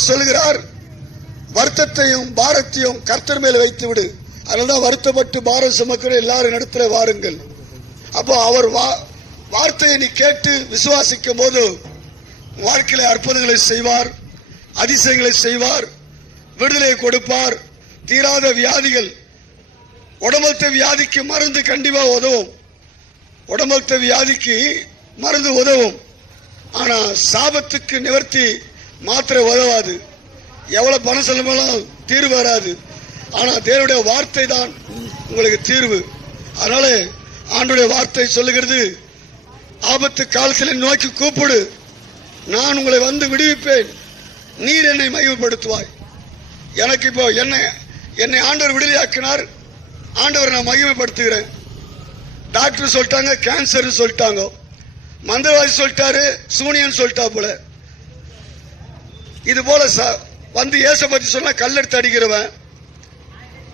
அவர் சொல்லுகிறார், வருத்தத்தையும் பாரத்தையும் கர்த்தர் மேல் வைத்து விடு. அதனால்தான் வருத்தப்பட்டு பாரம் சுமக்கிற எல்லாரும் இடத்துல வாருங்கள். அப்போ அவர் வார்த்தையை நீ கேட்டு விசுவாசிக்கும் போது வாழ்க்கையில அற்புதங்களை செய்வார், அதிசயங்களை செய்வார், விடுதலை கொடுப்பார். தீராத வியாதிகள், உடம்புத்த வியாதிக்கு மருந்து கண்டிப்பா உதவும். உடம்புத்த வியாதிக்கு மருந்து உதவும். ஆனா சாபத்துக்கு நிவர்த்தி மாத்திரை உதவாது. எவ்வளவு பணம் செலவாலும் தீர்வு வராது. ஆனா தேவனுடைய வார்த்தை தான் உங்களுக்கு தீர்வு. அதனால ஆண்டவருடைய வார்த்தை சொல்லுகிறது, ஆபத்து காலத்தில் நோக்கி கூப்பிடு, நான் உங்களை வந்து விடுவிப்பேன், நீர் என்னை மகிமைப்படுத்துவாய். எனக்கு இப்போ என்னை ஆண்டவர் விடுதலையாக்கினார், ஆண்டவர் நான் மகிமைப்படுத்துகிறேன். டாக்டர் சொல்லிட்டாங்க கேன்சர் சொல்லிட்டாங்க, மந்திரவாதி சொல்லிட்டாரு, சூனியன் சொல்லிட்டா போல. இது போல வந்து இயேசு பத்தி சொன்னா கல்லெடுத்து அடிக்கிறவன்,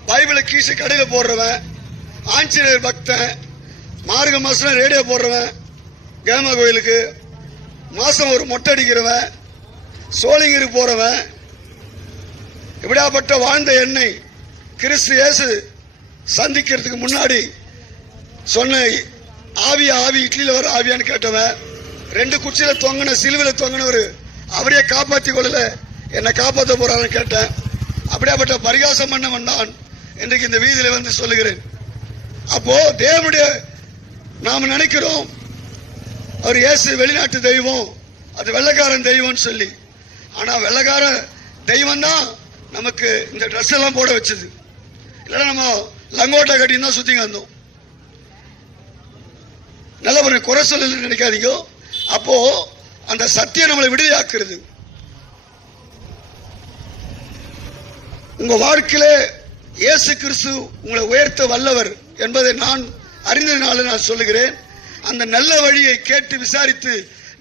பைபிளை கீசு கடையில போடுறவன், ஆஞ்சநேயர் பக்தன், மார்க மாசம் ரேடியோ போடுறவன், கேம கோயிலுக்கு மாசம் ஒரு மொட்டை அடிக்கிறவன், சோழிங்கருக்கு போறவன், இப்படியாப்பட்ட வாழ்ந்த என்னை கிறிஸ்து இயேசு சந்திக்கிறதுக்கு முன்னாடி சொன்ன ஆவி இட்லியில வர ஆவியான்னு கேட்டவன், 2 குச்சியில தொங்கின சிலுவில தொங்கினவர் அவரையே காப்பாற்றி கொள்ளல, என்னை காப்பாற்ற போறான்னு கேட்டேன். அப்படியாப்பட்ட பரிகாசம் பண்ணவன் நான் இன்றைக்கு இந்த வீதியில வந்து சொல்லுகிறேன். அப்போ தேவனுடைய நாம நினைக்கிறோம் அவர் இயேசு வெளிநாட்டு தெய்வம், அது வெள்ளைக்காரன் தெய்வம்னு சொல்லி. ஆனா வெள்ளைக்கார தெய்வம் தான் நமக்கு இந்த ட்ரெஸ் எல்லாம் போட வச்சது. இல்லைன்னா நம்ம லங்கோட்டை கட்டின்னு தான் சுத்திங்க வந்தோம். நல்ல ஒரு குறை சொல்ல நினைக்காதீங்க. அப்போ அந்த சத்தியம் நம்மளை விடுதலையாக்குறது. உங்க வாழ்க்கையில இயேசு கிறிஸ்து உங்களை உயர்த்த வல்லவர் என்பதை நான் அறிந்ததுனால நான் சொல்லுகிறேன். அந்த நல்ல வழியை கேட்டு விசாரித்து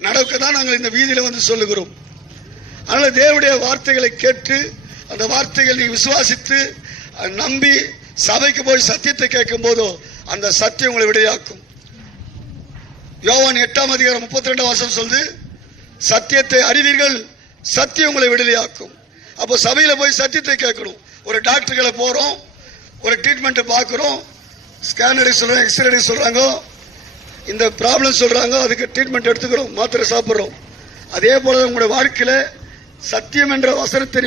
நடக்க தான் நாங்கள் இந்த வீதியில வந்து சொல்லுகிறோம். அதனால தேவனுடைய வார்த்தைகளை கேட்டு அந்த வார்த்தைகளை நீ விசுவாசித்து நம்பி சபைக்கு போய் சத்தியத்தை கேட்கும் போதோ அந்த சத்தியம் உங்களை விடுதலையாக்கும். யோவான் 8:32 சொல்லுது, சத்தியத்தை அறிவீர்கள், சத்தியம் உங்களை விடுதலையாக்கும். அப்போ சபையில போய் சத்தியத்தை கேட்கணும். ஒரு டாக்டர்களை போறோம், ஒரு ட்ரீட்மெண்ட் பார்க்கிறோம், ஸ்கேன் சொல்றாங்க, எக்ஸ்ரே சொல்றாங்க, இந்த ப்ராப்ளம் சொல்றாங்க, அதுக்கு ட்ரீட்மெண்ட் எடுத்துக்கிறோம், மாத்திரை சாப்பிடுறோம். அதே போல உங்களுடைய வாழ்க்கையில சத்தியம் என்ற வசனத்தை